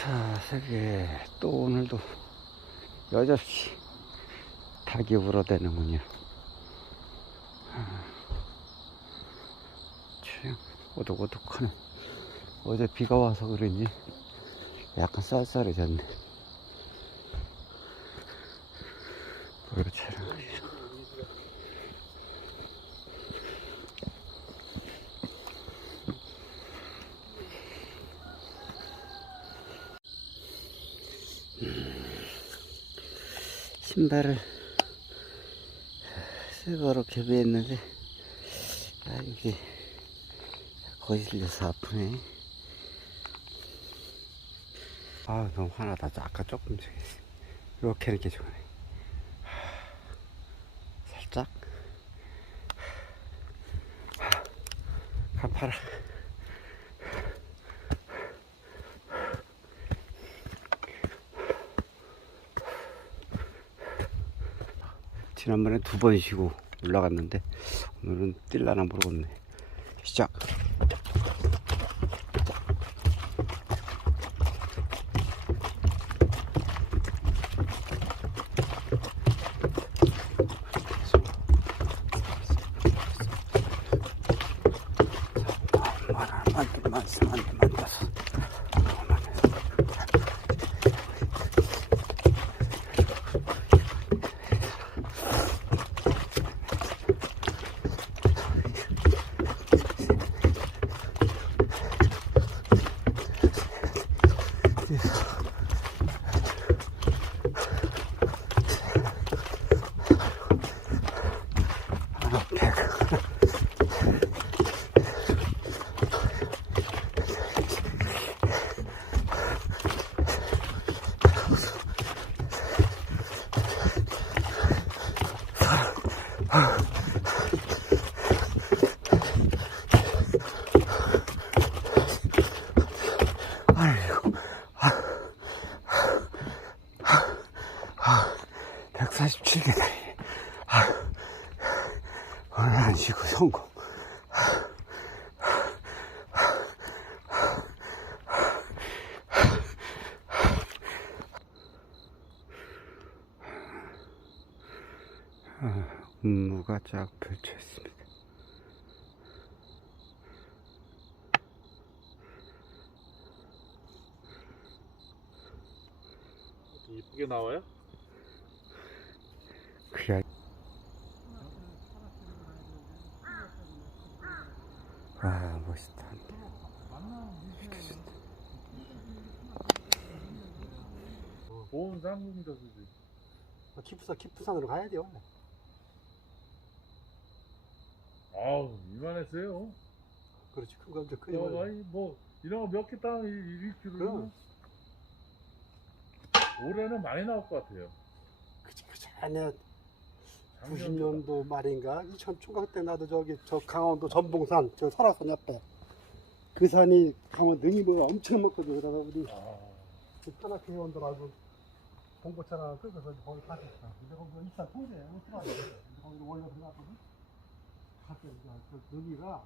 자, 세계 또 오늘도 여접시 닭이 울어대는군요. 아, 참 오독오독하네. 어제 비가 와서 그런지 약간 쌀쌀해졌네. 그리고 촬영하시죠. 신발을 새거로 개비했는데 아 이게 거실려서 아프네. 아 너무 화나다. 아까 조금 저기 이렇게 하는 게 좋네. 하, 살짝. 하, 가파라 지난번에 두 번 쉬고 올라갔는데 오늘은 뛸라나 모르겠네. 시작 만만 만만 만다섯 하나 백 아이고, 아, 147계단이. 아, 오늘 안 쉬고 성공. 아, 업무가 쫙 펼쳐 있습니다. 이쁘게 나와요? 그래. 아, 멋있다. 이렇게 좋은 상품이다 그지 키프산 키프산으로 가야 돼요. 아우 이만했어요. 그렇지 큰거 이제 야, 아니 뭐 이런 거 몇개땅 이렇게 그럼. 올해는 많이 나올 것 같아요. 그치 그 전에 작년 90년도 말인가? 2000 총각 때 나도 저기 저 강원도 전봉산 저 설악산 옆에. 그 산이 강원 능이 뭐 엄청 많거든 그러다 우리. 아, 그 편하게 회원들하고 공고차나 끌고서 거기 가셨어. 근데 거기 이차 통제 어떡하지? 근데 거기 원래 들어갔거든. 갈때 그 능이가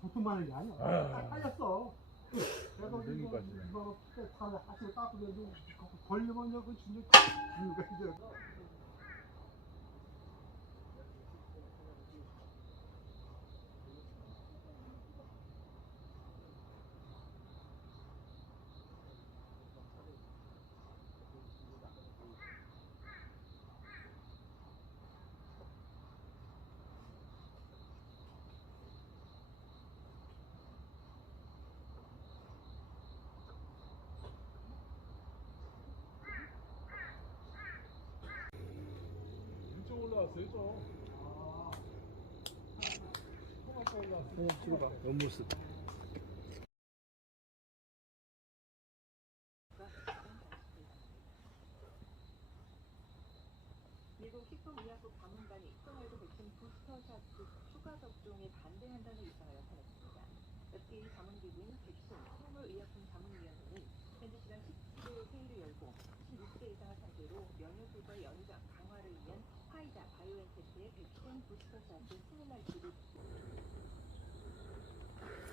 보통 많은 게 아니야. 아. 딱 깔렸어. 그래서 능이가 이거 지네. 이거 다 하시고 그래도 걸리면 그 진짜 능이가 이제 옆모습. 미국 식품의약국 박물관이 코로나19 백신 부스터샷 추가 접종에 반대한다는 입장을 나타냈습니다. FDA 자문기구인 백신 식물의약품 자문위원회는 현지 시간 17일 회의를 열고 16세 이상을 상대로 면역력과 연 Thank you.